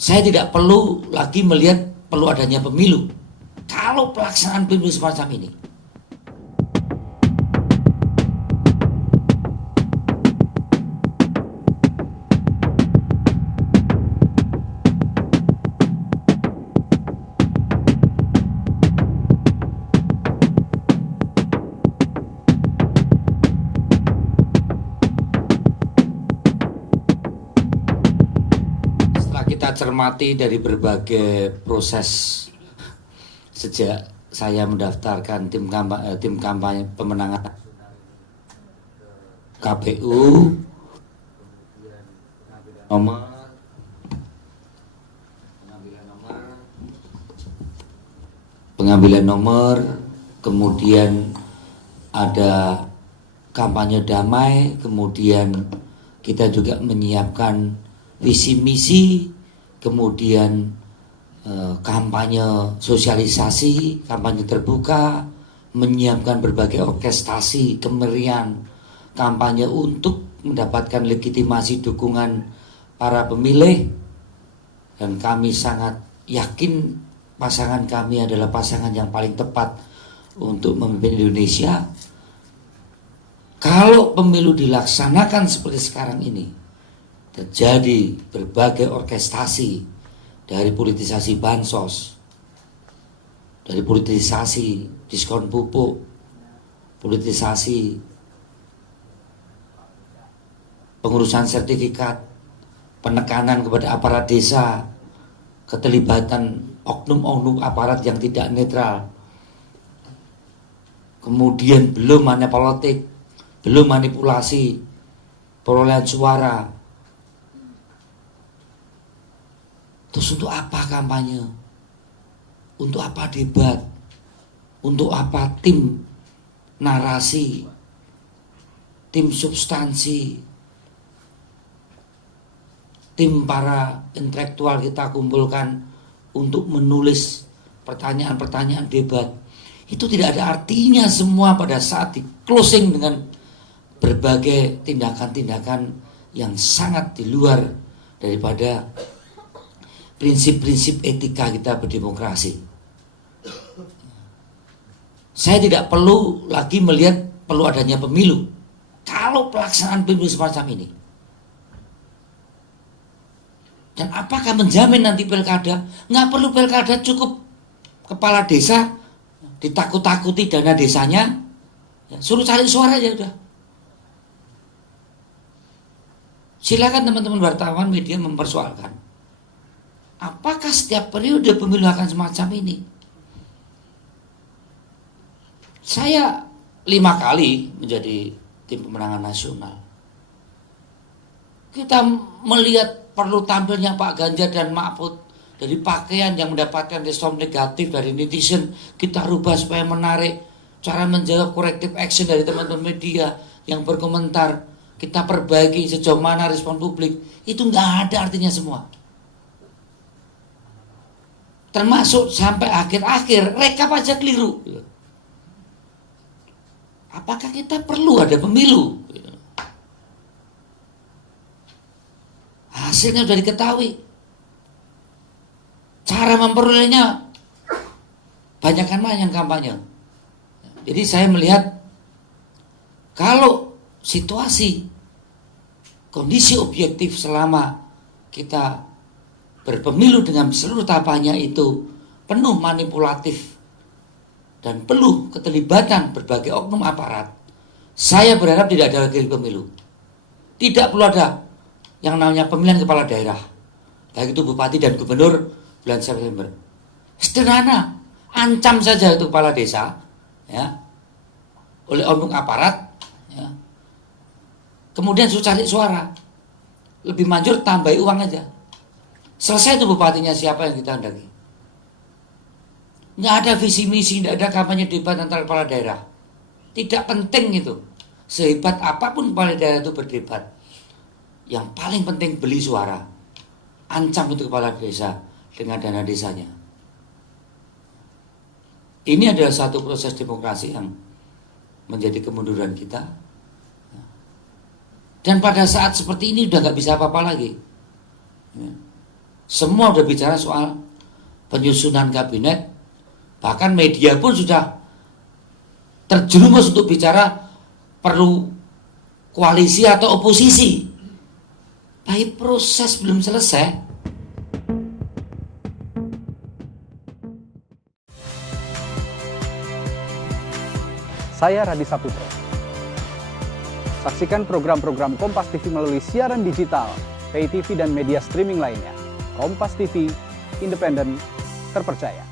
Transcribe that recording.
Saya tidak perlu lagi melihat perlu adanya pemilu kalau pelaksanaan pemilu semacam ini. Kita cermati dari berbagai proses sejak saya mendaftarkan tim kampanye pemenangan KPU, pengambilan nomor, kemudian ada kampanye damai, kemudian kita juga menyiapkan visi misi, kemudian kampanye sosialisasi, kampanye terbuka, menyiapkan berbagai orkestrasi, kemerian, kampanye untuk mendapatkan legitimasi dukungan para pemilih. Dan kami sangat yakin pasangan kami adalah pasangan yang paling tepat untuk memimpin Indonesia. Kalau pemilu dilaksanakan seperti sekarang ini, terjadi berbagai orkestrasi, dari politisasi bansos, dari politisasi diskon pupuk, politisasi pengurusan sertifikat, penekanan kepada aparat desa, keterlibatan oknum-oknum aparat yang tidak netral, kemudian belum politik, belum manipulasi perolehan suara. Terus untuk apa kampanye? Untuk apa debat? Untuk apa tim narasi, tim substansi, tim para intelektual kita kumpulkan untuk menulis pertanyaan-pertanyaan debat? Itu tidak ada artinya semua pada saat di closing dengan berbagai tindakan-tindakan yang sangat di luar daripada prinsip-prinsip etika kita berdemokrasi. Saya tidak perlu lagi melihat perlu adanya pemilu kalau pelaksanaan pemilu semacam ini. Dan apakah menjamin nanti pilkada? Nggak perlu pilkada, cukup kepala desa ditakut-takuti dana desanya, ya, suruh cari suara aja udah. Silakan teman-teman wartawan media mempersoalkan. Apakah setiap periode pemilu akan semacam ini? Saya 5 kali menjadi tim pemenangan nasional. Kita melihat perlu tampilnya Pak Ganjar dan Mahfud dari pakaian yang mendapatkan respon negatif dari netizen, kita rubah supaya menarik. Cara menjawab corrective action dari teman-teman media yang berkomentar, kita perbaiki sejauh mana respon publik. Itu nggak ada artinya semua. Termasuk sampai akhir-akhir rekap aja keliru. Apakah kita perlu ada pemilu? Hasilnya sudah diketahui. Cara memperolehnya banyakkan mana yang kampanye. Jadi saya melihat kalau situasi kondisi objektif selama kita berpemilu dengan seluruh tahapannya itu penuh manipulatif dan penuh keterlibatan berbagai oknum aparat, saya berharap tidak ada lagi pemilu. Tidak perlu ada yang namanya pemilihan kepala daerah, baik itu bupati dan gubernur bulan September. Sederhana, ancam saja itu kepala desa, ya, oleh oknum aparat, ya. Kemudian suruh cari suara, lebih manjur tambahi uang aja. Selesai itu bupatinya siapa yang kita hendaki. Nggak ada visi misi, nggak ada kampanye debat antar kepala daerah. Tidak penting itu. Sehebat apapun kepala daerah itu berdebat, yang paling penting beli suara. Ancam itu kepala desa dengan dana desanya. Ini adalah satu proses demokrasi yang menjadi kemunduran kita. Dan pada saat seperti ini udah nggak bisa apa-apa lagi. Semua udah bicara soal penyusunan kabinet. Bahkan media pun sudah terjerumus untuk bicara perlu koalisi atau oposisi. Tapi proses belum selesai. Saya Radi Saputro. Saksikan program-program Kompas TV melalui siaran digital, pay TV dan media streaming lainnya. Kompas TV, independen, terpercaya.